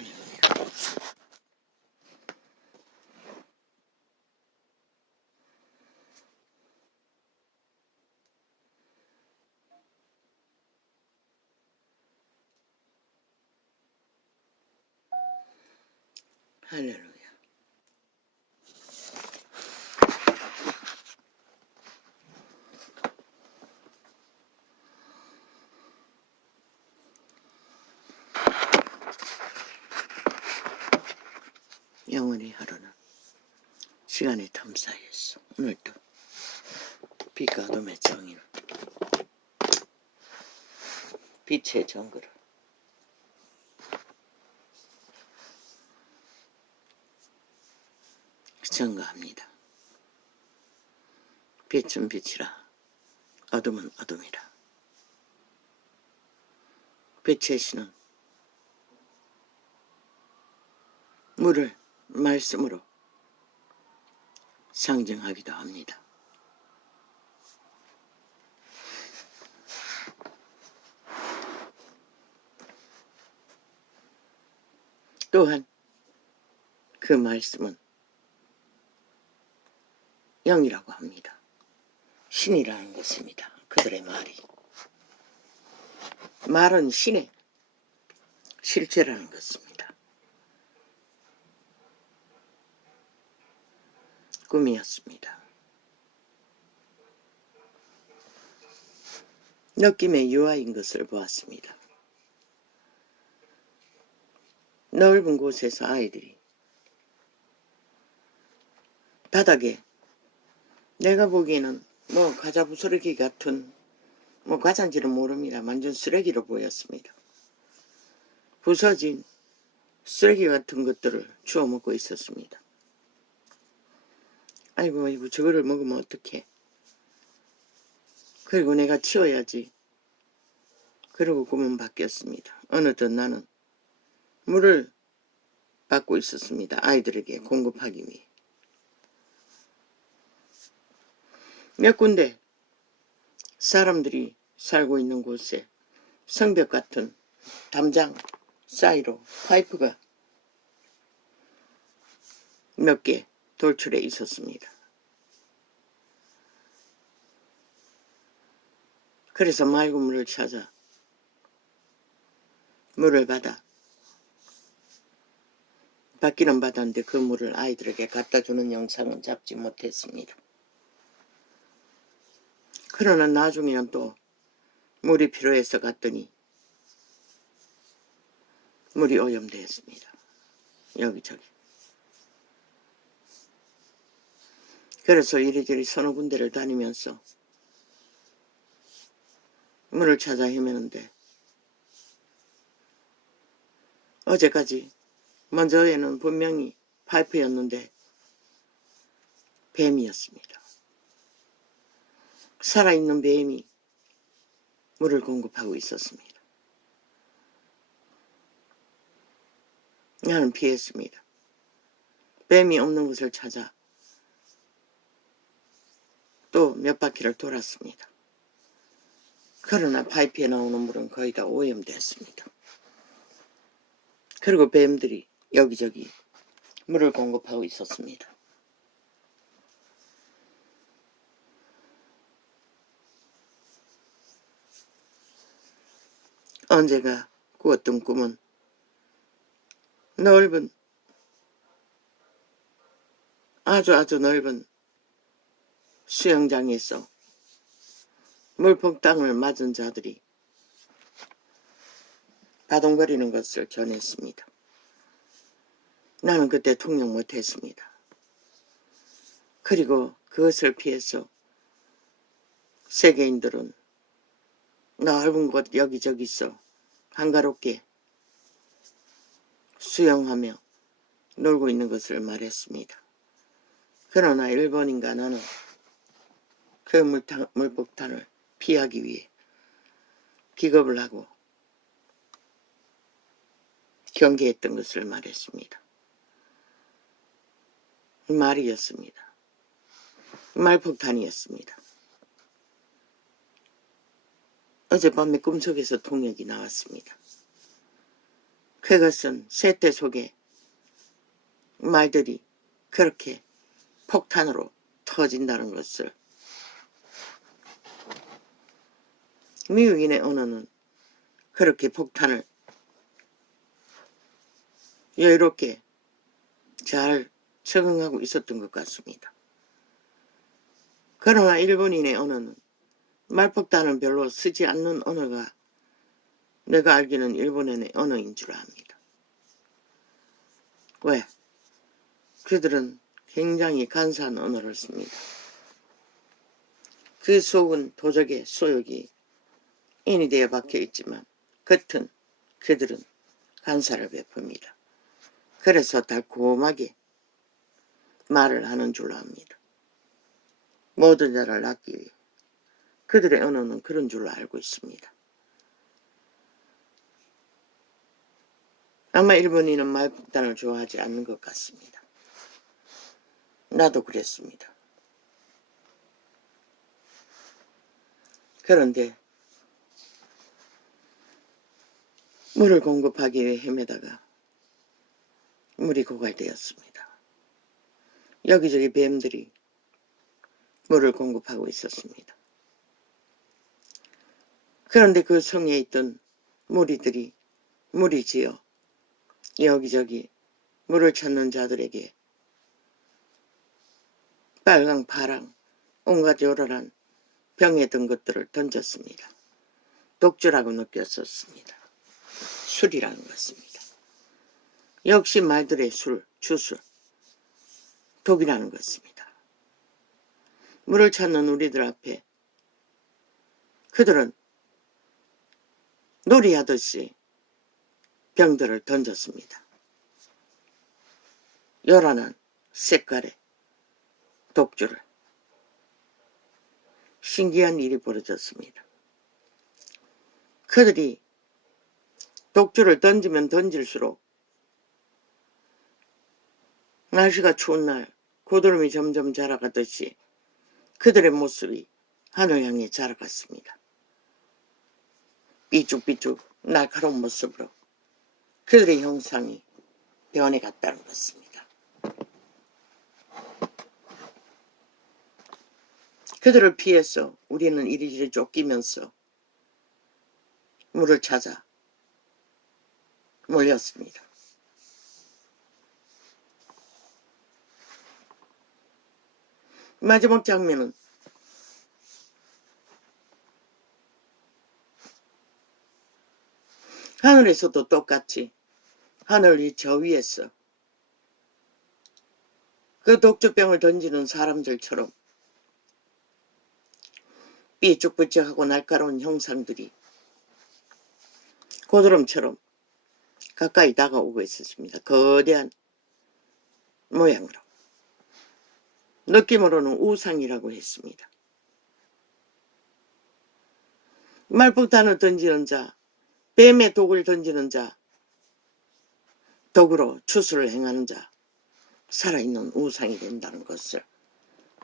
할렐루야. 할렐루야. 영원히 하루는 시간의 텀 사이였어. 오늘도 빛과 어둠의 정의는 빛의 정글을 증거합니다. 빛은 빛이라 어둠은 어둠이라. 빛의 신은 물을 말씀으로 상징하기도 합니다. 또한 그 말씀은 영이라고 합니다. 신이라는 것입니다. 그들의 말은 신의 실제라는 것입니다. 꿈이었습니다. 느낌의 유아인 것을 보았습니다. 넓은 곳에서 아이들이 바닥에 내가 보기에는 과자 부스러기 같은 과자인지는 모릅니다. 완전 쓰레기로 보였습니다. 부서진 쓰레기 같은 것들을 주워 먹고 있었습니다. 아이고 저거를 먹으면 어떡해. 그리고 내가 치워야지. 그러고 꿈은 바뀌었습니다. 어느덧 나는 물을 받고 있었습니다. 아이들에게 공급하기 위해. 몇 군데 사람들이 살고 있는 곳에 성벽 같은 담장 사이로 파이프가 몇 개 돌출해 있었습니다. 그래서 맑은 물을 찾아 물을 받아 받기는 받았는데 그 물을 아이들에게 갖다 주는 영상은 잡지 못했습니다. 그러나 나중에는 또 물이 필요해서 갔더니 물이 오염되었습니다. 여기저기. 그래서 이리저리 서너 군데를 다니면서 물을 찾아 헤매는데 어제까지 먼저에는 분명히 파이프였는데 뱀이었습니다. 살아있는 뱀이 물을 공급하고 있었습니다. 나는 피했습니다. 뱀이 없는 곳을 찾아 또 몇 바퀴를 돌았습니다. 그러나 파이프에 나오는 물은 거의 다 오염됐습니다. 그리고 뱀들이 여기저기 물을 공급하고 있었습니다. 언제가 꾸었던 꿈은 넓은 아주 넓은 수영장에서 물폭탄을 맞은 자들이 바동거리는 것을 전했습니다. 나는 그때 통역 못했습니다. 그리고 그것을 피해서 세계인들은 넓은 곳 여기저기서 한가롭게 수영하며 놀고 있는 것을 말했습니다. 그러나 일본인가 나는 그 물폭탄을 피하기 위해 기겁을 하고 경계했던 것을 말했습니다. 말이었습니다. 말폭탄이었습니다. 어젯밤에 꿈속에서 통역이 나왔습니다. 그것은 세태 속에 말들이 그렇게 폭탄으로 터진다는 것을 미국인의 언어는 그렇게 폭탄을 여유롭게 잘 적응하고 있었던 것 같습니다. 그러나 일본인의 언어는 말폭탄은 별로 쓰지 않는 언어가 내가 알기는 일본인의 언어인 줄 압니다. 왜? 그들은 굉장히 간사한 언어를 씁니다. 그 속은 도적의 소욕이 인이되어 박혀 있지만 겉은 그들은 간사를 베풉니다. 그래서 달콤하게 말을 하는 줄로 압니다. 모든 자를 낳기 위해 그들의 언어는 그런 줄로 알고 있습니다. 아마 일본인은 말폭탄을 좋아하지 않는 것 같습니다. 나도 그랬습니다. 그런데 물을 공급하기 위해 헤매다가 물이 고갈되었습니다. 여기저기 뱀들이 물을 공급하고 있었습니다. 그런데 그 성에 있던 무리들이 무리지어 여기저기 물을 찾는 자들에게 빨강, 파랑, 온갖 요란한 병에 든 것들을 던졌습니다. 독주라고 느꼈었습니다. 술이라는 것입니다. 역시 말들의 술, 주술, 독이라는 것입니다. 물을 찾는 우리들 앞에 그들은 놀이하듯이 병들을 던졌습니다. 요란한 색깔의 독주를. 신기한 일이 벌어졌습니다. 그들이 독주를 던지면 던질수록 날씨가 추운 날 고드름이 점점 자라가듯이 그들의 모습이 하늘 향해 자라갔습니다. 삐죽삐죽 날카로운 모습으로 그들의 형상이 변해갔다는 것입니다. 그들을 피해서 우리는 이리저리 쫓기면서 물을 찾아 몰렸습니다. 마지막 장면은 하늘에서도 똑같이 하늘 저 위에서 그 독주병을 던지는 사람들처럼 삐죽삐죽하고 날카로운 형상들이 고드름처럼 가까이 다가오고 있었습니다. 거대한 모양으로. 느낌으로는 우상이라고 했습니다. 말폭탄을 던지는 자, 뱀의 독을 던지는 자, 독으로 추수를 행하는 자, 살아있는 우상이 된다는 것을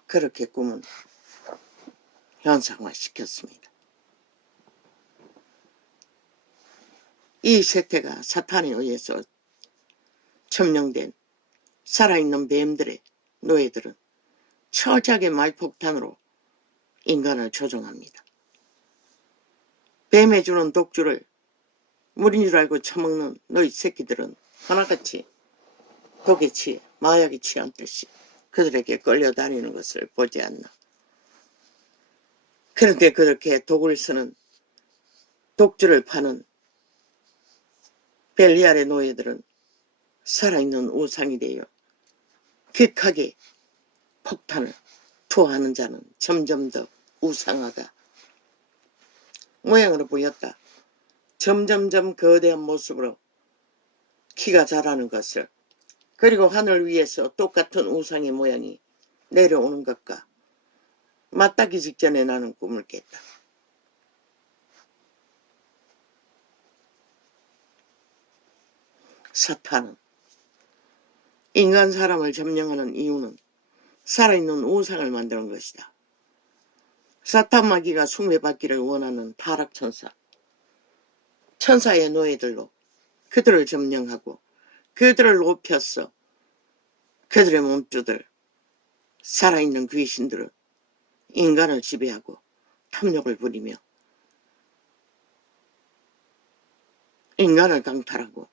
그렇게 꿈은 현상화시켰습니다. 이 세태가 사탄에 의해서 점령된 살아있는 뱀들의 노예들은 처작의 말폭탄으로 인간을 조종합니다. 뱀에 주는 독주를 물인 줄 알고 처먹는 너희 새끼들은 하나같이 독에 취해 마약에 취한 듯이 그들에게 끌려다니는 것을 보지 않나. 그런데 그렇게 독을 쓰는 독주를 파는 벨리알의 노예들은 살아있는 우상이 되어 격하게 폭탄을 투하하는 자는 점점 더 우상화가 모양으로 보였다. 점점점 거대한 모습으로 키가 자라는 것을, 그리고 하늘 위에서 똑같은 우상의 모양이 내려오는 것과 맞닿기 직전에 나는 꿈을 깼다. 사탄은 인간 사람을 점령하는 이유는 살아있는 우상을 만드는 것이다. 사탄 마귀가 숭배받기를 원하는 타락천사, 천사의 노예들로 그들을 점령하고 그들을 높였어. 그들의 몸주들, 살아있는 귀신들은 인간을 지배하고 탐욕을 부리며 인간을 강탈하고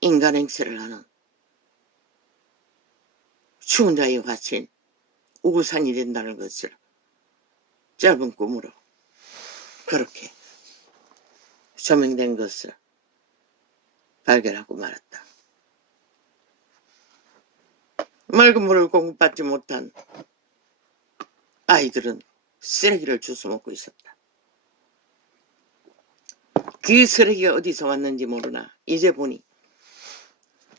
인간 행세를 하는 추운 자에 갇힌 우상이 된다는 것을 짧은 꿈으로 그렇게 조명된 것을 발견하고 말았다. 맑은 물을 공급받지 못한 아이들은 쓰레기를 주워 먹고 있었다. 그 쓰레기가 어디서 왔는지 모르나 이제 보니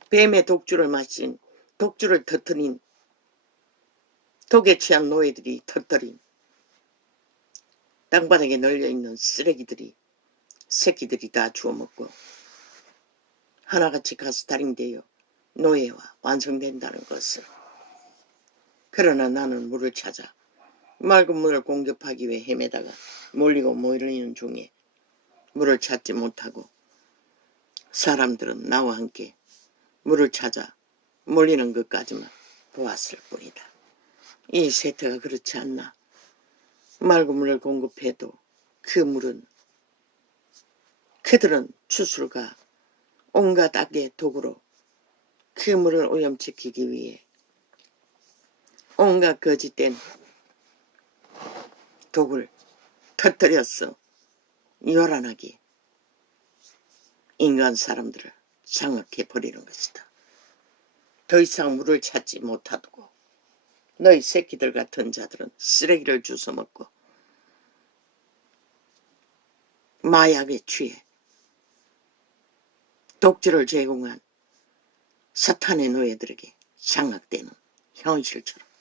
뱀의 독주를 마신, 독주를 터뜨린, 독에 취한 노예들이 터뜨린 땅바닥에 널려있는 쓰레기들이 새끼들이 다 주워 먹고 하나같이 가스타링되어 노예와 완성된다는 것을. 그러나 나는 물을 찾아 맑은 물을 공급하기 위해 헤매다가 몰리고 몰리는 중에 물을 찾지 못하고 사람들은 나와 함께 물을 찾아 몰리는 것까지만 보았을 뿐이다. 이 세태가 그렇지 않나. 맑은 물을 공급해도 그 물은 그들은 추술과 온갖 악의 도구로 그 물을 오염시키기 위해 온갖 거짓된 독을 터뜨렸어. 요란하게 인간 사람들을 장악해 버리는 것이다. 더 이상 물을 찾지 못하고 너희 새끼들 같은 자들은 쓰레기를 주워 먹고 마약에 취해 독주를 제공한 사탄의 노예들에게 장악되는 현실처럼.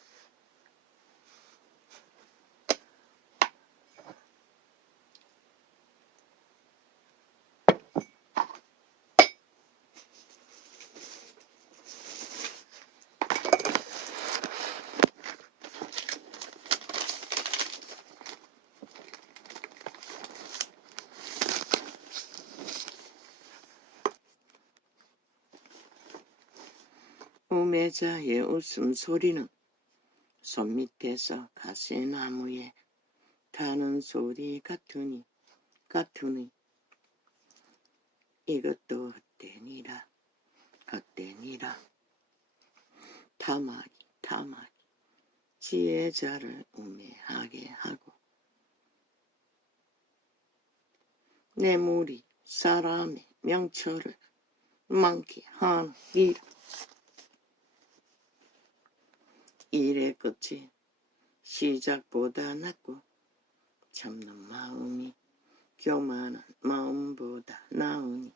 우매자의 웃음소리는 손밑에서 가시나무에 타는 소리 같으니 이것도 헛되니라 타마기 지혜자를 우매하게 하고 내 물이 사람의 명철을 많게 하니라. 일의 끝이 시작보다 낫고 참는 마음이 교만한 마음보다 나으니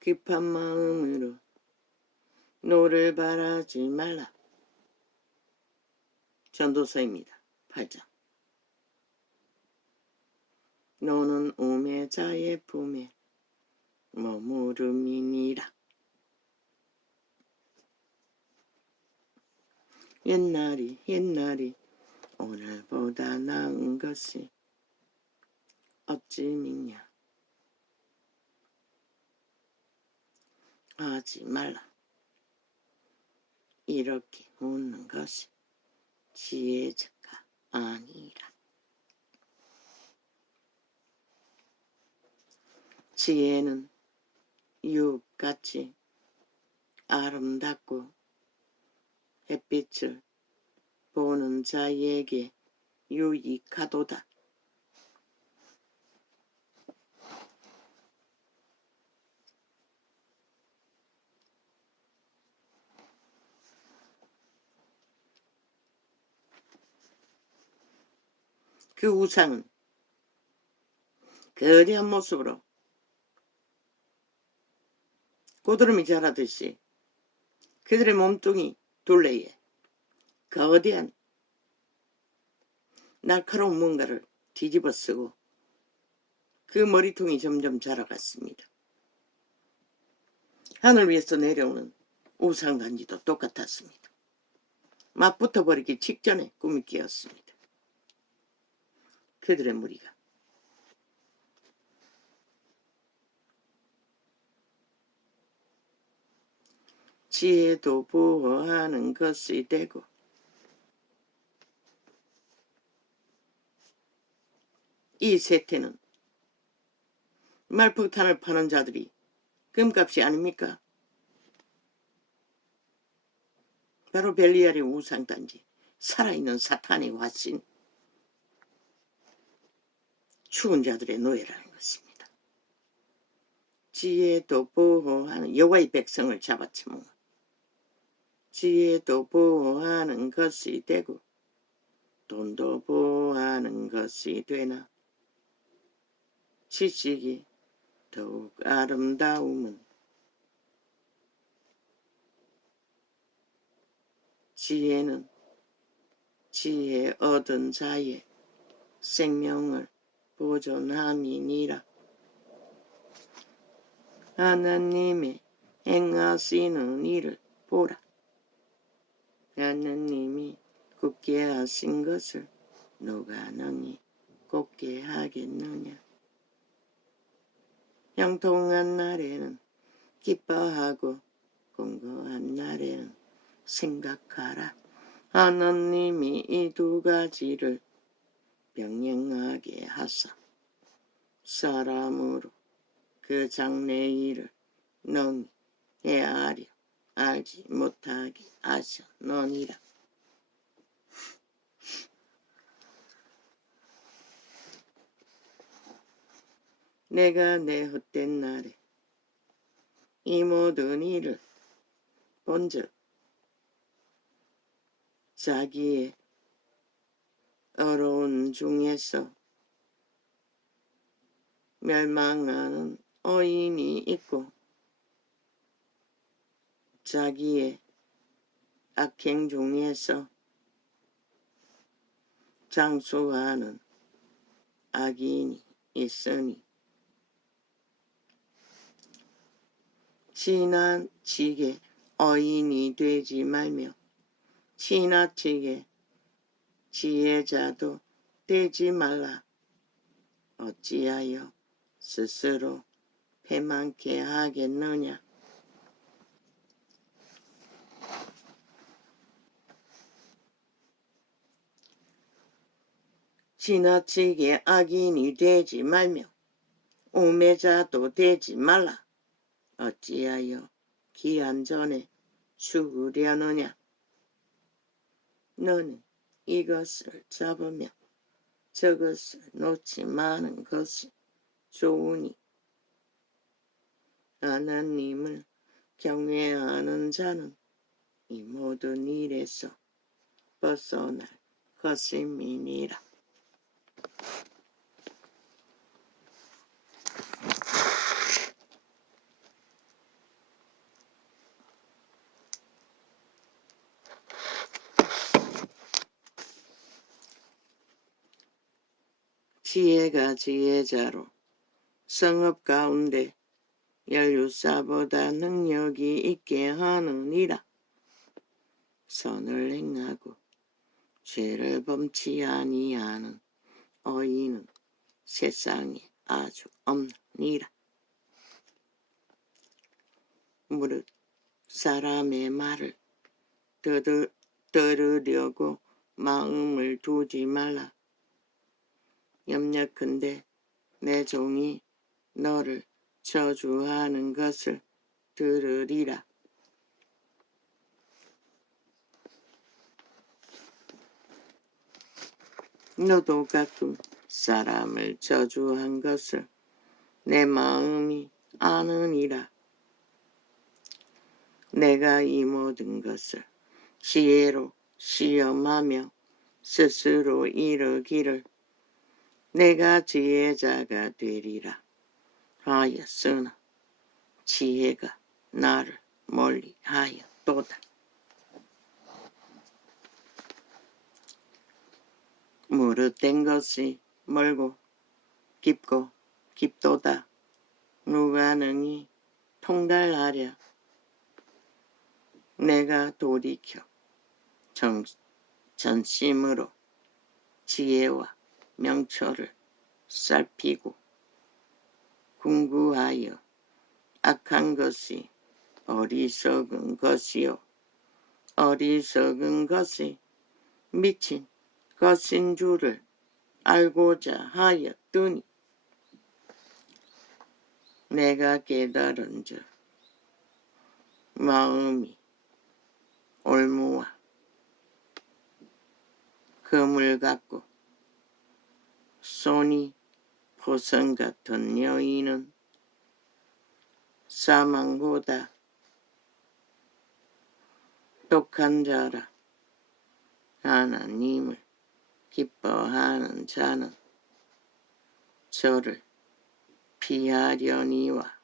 급한 마음으로 노를 바라지 말라. 전도서입니다. 8장. 너는 우매자의 품에 머무름이니라. 옛날이 오늘보다 나은 것이 어찌 믿냐. 하지 말라. 이렇게 묻는 것이 지혜자가 아니라. 지혜는 유혹같이 아름답고 햇빛을 보는 자에게 유익하도다. 그 우상은 거대한 모습으로 고드름이 자라듯이 그들의 몸뚱이 둘레에 거대한 날카로운 뭔가를 뒤집어 쓰고 그 머리통이 점점 자라갔습니다. 하늘 위에서 내려오는 우상단지도 똑같았습니다. 맞붙어 버리기 직전에 꿈이 깨었습니다. 그들의 무리가. 지혜도 보호하는 것이 되고 이 세태는 말폭탄을 파는 자들이 금값이 아닙니까? 바로 벨리알의 우상단지, 살아있는 사탄의 화신, 죽은 자들의 노예라는 것입니다. 지혜도 보호하는 여호와의 백성을 잡아치면 지혜도 보호하는 것이 되고 돈도 보호하는 것이 되나 지식이 더욱 아름다움은 지혜는 지혜 얻은 자의 생명을 보존함이니라. 하나님의 행하시는 일을 보라. 하나님이 굳게 하신 것을 누가 능히 곱게 하겠느냐. 형통한 날에는 기뻐하고 공고한 날에는 생각하라. 하나님이 이 두 가지를 병행하게 하사 사람으로 그 장래 일을 능히 헤아려 알지 못하게 하셨느니라. 내가 내 헛된 날에 이 모든 일을 본즉 자기의 어려운 중에서 멸망하는 어인이 있고 자기의 악행 중에서 장수하는 악인이 있으니 지나치게 어인이 되지 말며 지나치게 지혜자도 되지 말라. 어찌하여 스스로 패망케 하겠느냐. 지나치게 악인이 되지 말며 우매자도 되지 말라. 어찌하여 기한 전에 죽으려느냐. 너는 이것을 잡으며 저것을 놓지 마는 것이 좋으니 하나님을 경외하는 자는 이 모든 일에서 벗어날 것임이니라. 지혜가 지혜자로 성읍 가운데 연류사보다 능력이 있게 하느니라. 선을 행하고 죄를 범치 아니하는 어인은 세상에 아주 없느니라. 무릇 사람의 말을 들으려고 마음을 두지 말라. 염려컨대 내 종이 너를 저주하는 것을 들으리라. 너도 가끔 사람을 저주한 것을 내 마음이 아느니라. 내가 이 모든 것을 지혜로 시험하며 스스로 이르기를 내가 지혜자가 되리라 하였으나 지혜가 나를 멀리 하였도다. 무릇된 것이 멀고 깊고 깊도다. 누가 능히 통달하랴. 내가 돌이켜 전심으로 지혜와 명초를 살피고 궁구하여 악한 것이 어리석은 것이요 어리석은 것이 미친 것인 줄을 알고자 하였더니 내가 깨달은즉 마음이 올무와 금을 갖고 손이 보선 같은 여인은 사망보다 독한 자라. 하나님을 기뻐하는 자는 저를 피하려니와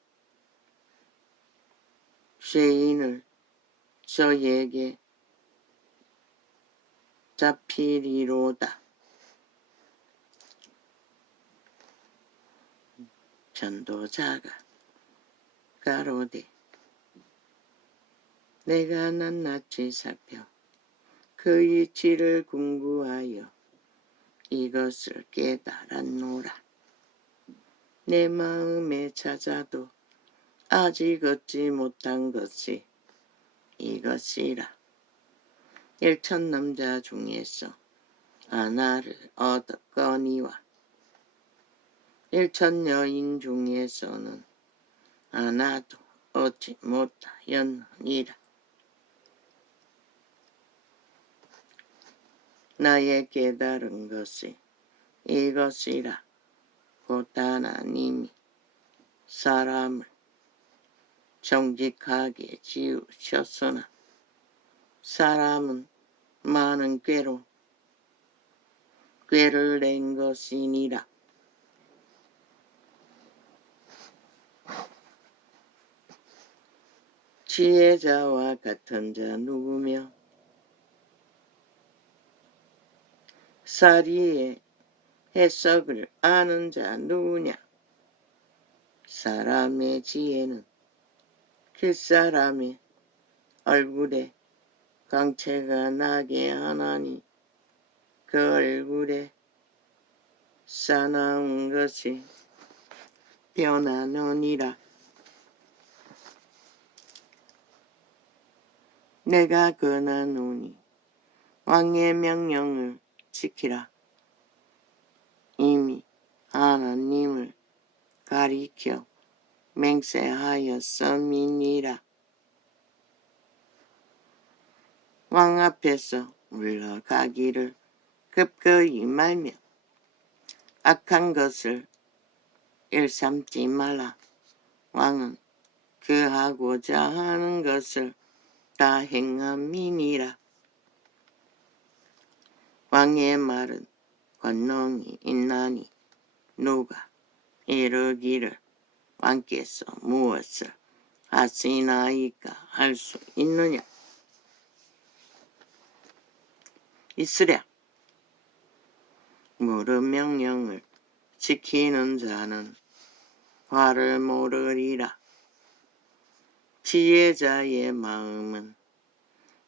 죄인을 저에게 잡히리로다. 전도자가 가로되 내가 낱낱이 살펴 그 이치를 궁구하여 이것을 깨달았노라. 내 마음에 찾아도 아직 얻지 못한 것이 이것이라. 일천남자 중에서 하나를 얻었거니와 일천여인 중에서는 하나도 얻지 못하였느니라. 나의 깨달은 것이 이것이라. 곧 하나님이 사람을 정직하게 지으셨으나 사람은 많은 꾀를 낸 것이니라. 지혜자와 같은 자 누구며 사리의 해석을 아는 자 누구냐. 사람의 지혜는 그 사람의 얼굴에 광채가 나게 하나니 그 얼굴에 사나운 것이 변하느니라. 내가 권하노니 왕의 명령을 지키라. 이미 하나님을 가리켜 맹세하였음이니라. 왕 앞에서 물러가기를 급거이 말며 악한 것을 일삼지 말라. 왕은 그 하고자 하는 것을 다 행함이니라. 왕의 말은 권능이 있나니 누가 이르기를 왕께서 무엇을 하시나이까 할 수 있느냐. 있으랴. 물은 명령을 지키는 자는 화를 모르리라. 지혜자의 마음은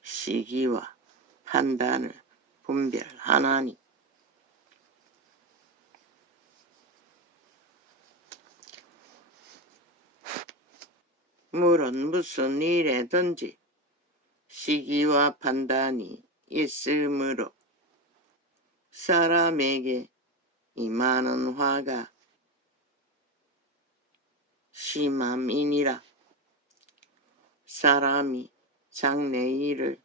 시기와 판단을 분별하나니 물은 무슨 일에든지 시기와 판단이 있으므로 사람에게 임하는 화가 심함이니라. 사람이 장래일을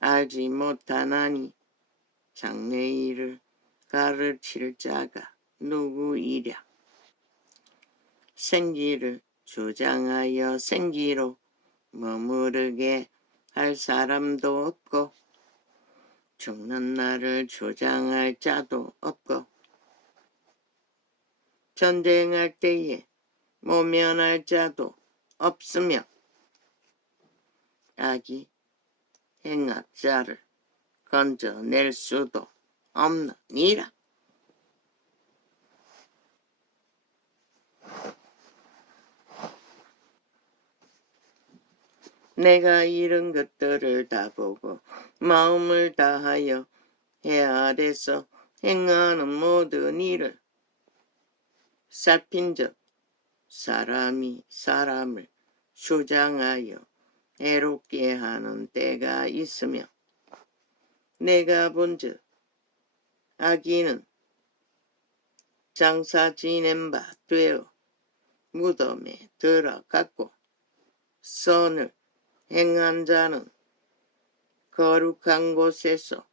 알지 못하나니 장래일을 가르칠 자가 누구이랴. 생기를 주장하여 생기로 머무르게 할 사람도 없고 죽는 날을 주장할 자도 없고 전쟁할 때에 모면할 자도 없으며 악이 행악자를 건져낼 수도 없느니라. 내가 이런 것들을 다 보고 마음을 다하여 해 아래서 행하는 모든 일을 살핀즉 사람이 사람을 주장하여 애롭게 하는 때가 있으며 내가 본즉 악인은 장사 지낸 바 되어 무덤에 들어갔고 선을 행한 자는 거룩한 곳에서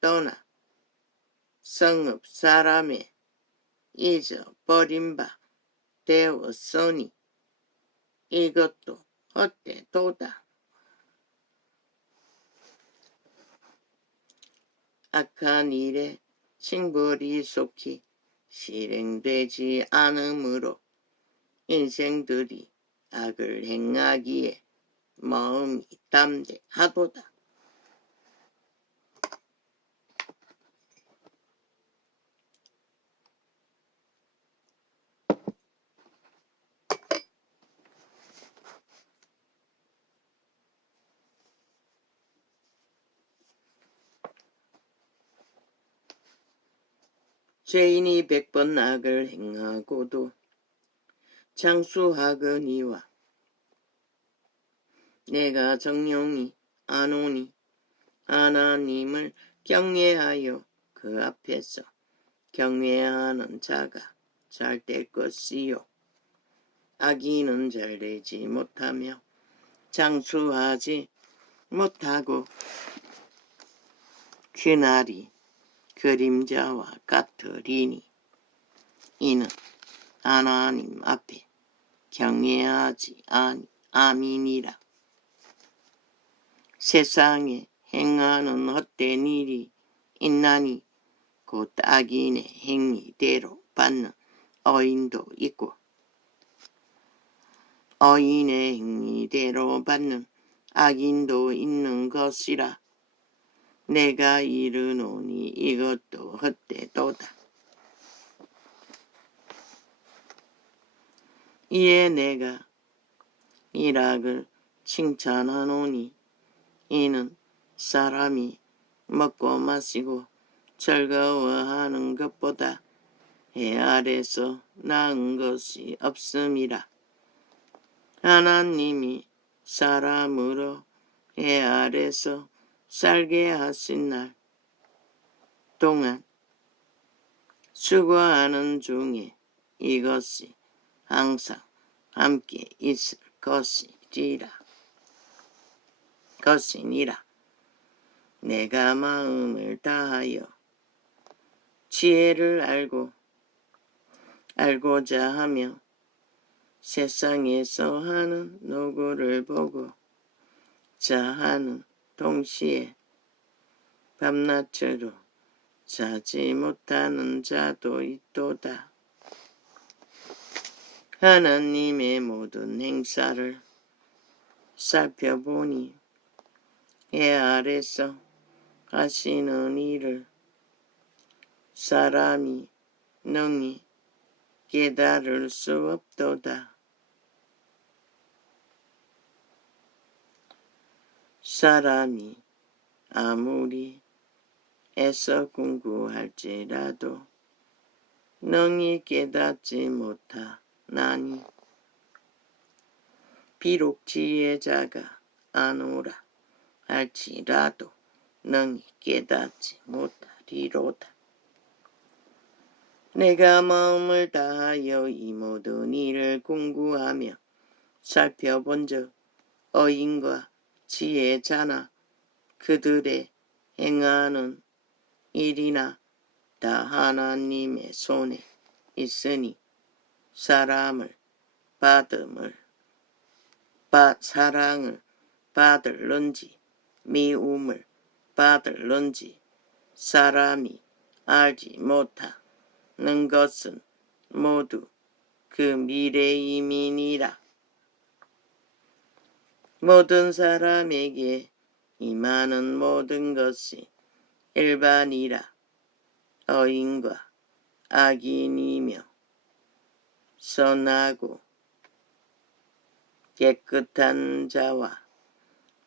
떠나 성읍 사람의 잊어버린 바 되었으니 이것도 헛되도다. 악한 일에 징벌이 속히 실행되지 않으므로 인생들이 악을 행하기에 마음이 담대하도다. 죄인이 100번 악을 행하고도 장수하거니와 내가 정령이 안오니 하나님을 경외하여 그 앞에서 경외하는 자가 잘 될 것이요 악인은 잘되지 못하며 장수하지 못하고 그날이 그림자와 같으리니 이는 하나님 앞에 경외하지 아니함이니라. 세상에 행하는 헛된 일이 있나니 곧 악인의 행위대로 받는 어인도 있고 어인의 행위대로 받는 악인도 있는 것이라. 내가 이르노니 이것도 헛되도다. 이에 내가 일악을 칭찬하노니 이는 사람이 먹고 마시고 즐거워하는 것보다 해 아래서 나은 것이 없음이라. 하나님이 사람으로 해 아래서 살게 하신 날 동안 수고하는 중에 이것이 항상 함께 있을 것이니라. 내가 마음을 다하여 지혜를 알고자 하며 세상에서 하는 노고를 보고 자하는 동시에 밤낮으로 자지 못하는 자도 있도다. 하나님의 모든 행사를 살펴보니 해 아래서 하시는 일을 사람이 능히 깨달을 수 없도다. 사람이 아무리 애써 공부할지라도 능히 깨닫지 못하나니 비록 지혜자가 안오라 할지라도 능히 깨닫지 못하리로다. 내가 마음을 다하여 이 모든 일을 공부하며 살펴본즉 어인과 지혜자나 그들의 행하는 일이나 다 하나님의 손에 있으니 사랑을 받을런지 미움을 받을런지 사람이 알지 못하는 것은 모두 그 미래임이니라. 모든 사람에게 임하는 모든 것이 일반이라. 어인과 악인이며 선하고 깨끗한 자와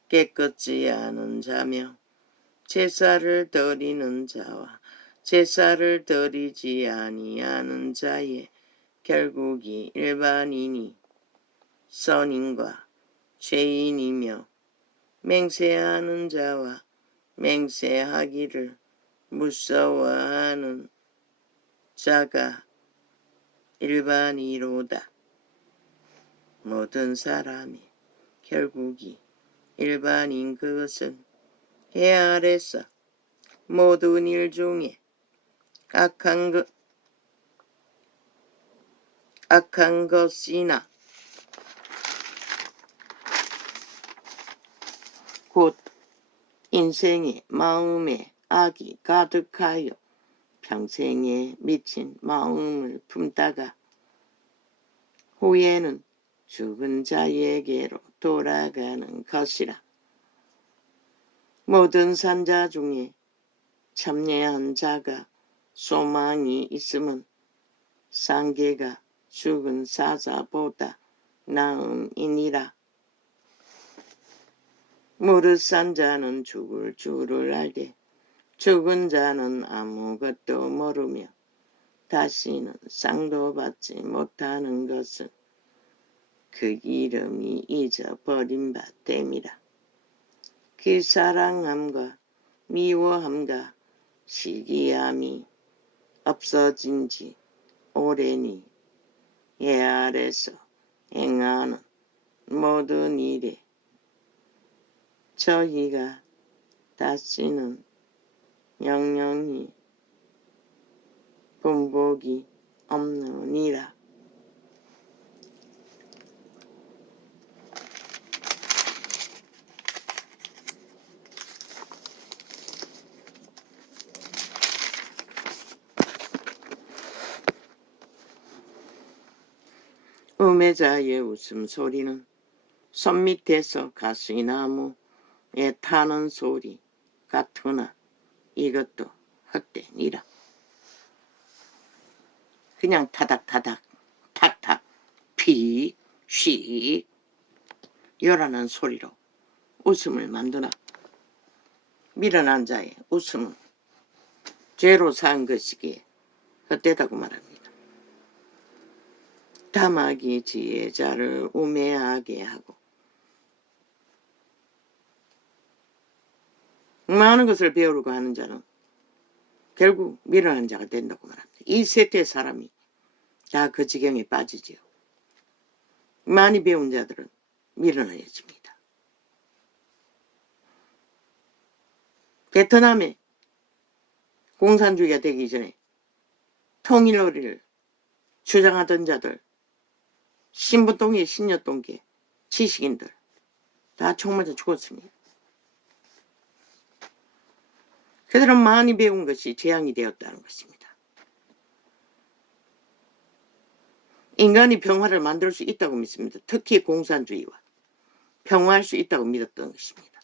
깨끗지 않은 자며 제사를 드리는 자와 제사를 드리지 아니하는 자의 결국이 일반인이 선인과 죄인이며 맹세하는 자와 맹세하기를 무서워하는 자가 일반이로다. 모든 사람의 결국이 일반인 그것은 해 아래서 모든 일 중에 악한 것이나 곧 인생의 마음에 악이 가득하여 평생에 미친 마음을 품다가 후에는 죽은 자에게로 돌아가는 것이라. 모든 산자 중에 참여한 자가 소망이 있으면 상계가 죽은 사자보다 나음이니라. 무릇 산자는 죽을 줄을 알되 죽은 자는 아무것도 모르며 다시는 상도 받지 못하는 것은 그 이름이 잊어버린 바 됨이라. 그 사랑함과 미워함과 시기함이 없어진 지 오래니 해 아래서 행하는 모든 일에 저희가 다시는 영영히 본복이 없느니라. 음해자의 웃음소리는 손 밑에서 가시나무에 타는 소리 같으나 이것도 헛되니라. 그냥 타닥타닥 탁탁 피, 쉬 요란한 소리로 웃음을 만드나 밀어난 자의 웃음은 죄로 산 것이기에 헛되다고 말합니다. 다막이 지혜자를 우매하게 하고 많은 것을 배우려고 하는 자는 결국 밀어난 자가 된다고 말합니다. 이 세대 사람이 다 그 지경에 빠지지요. 많이 배운 자들은 밀어내집니다. 베트남에 공산주의가 되기 전에 통일놀이를 주장하던 자들, 신부동계, 신여동계, 지식인들 다 총 맞아 죽었습니다. 그들은 많이 배운 것이 재앙이 되었다는 것입니다. 인간이 평화를 만들 수 있다고 믿습니다. 특히 공산주의와 평화할 수 있다고 믿었던 것입니다.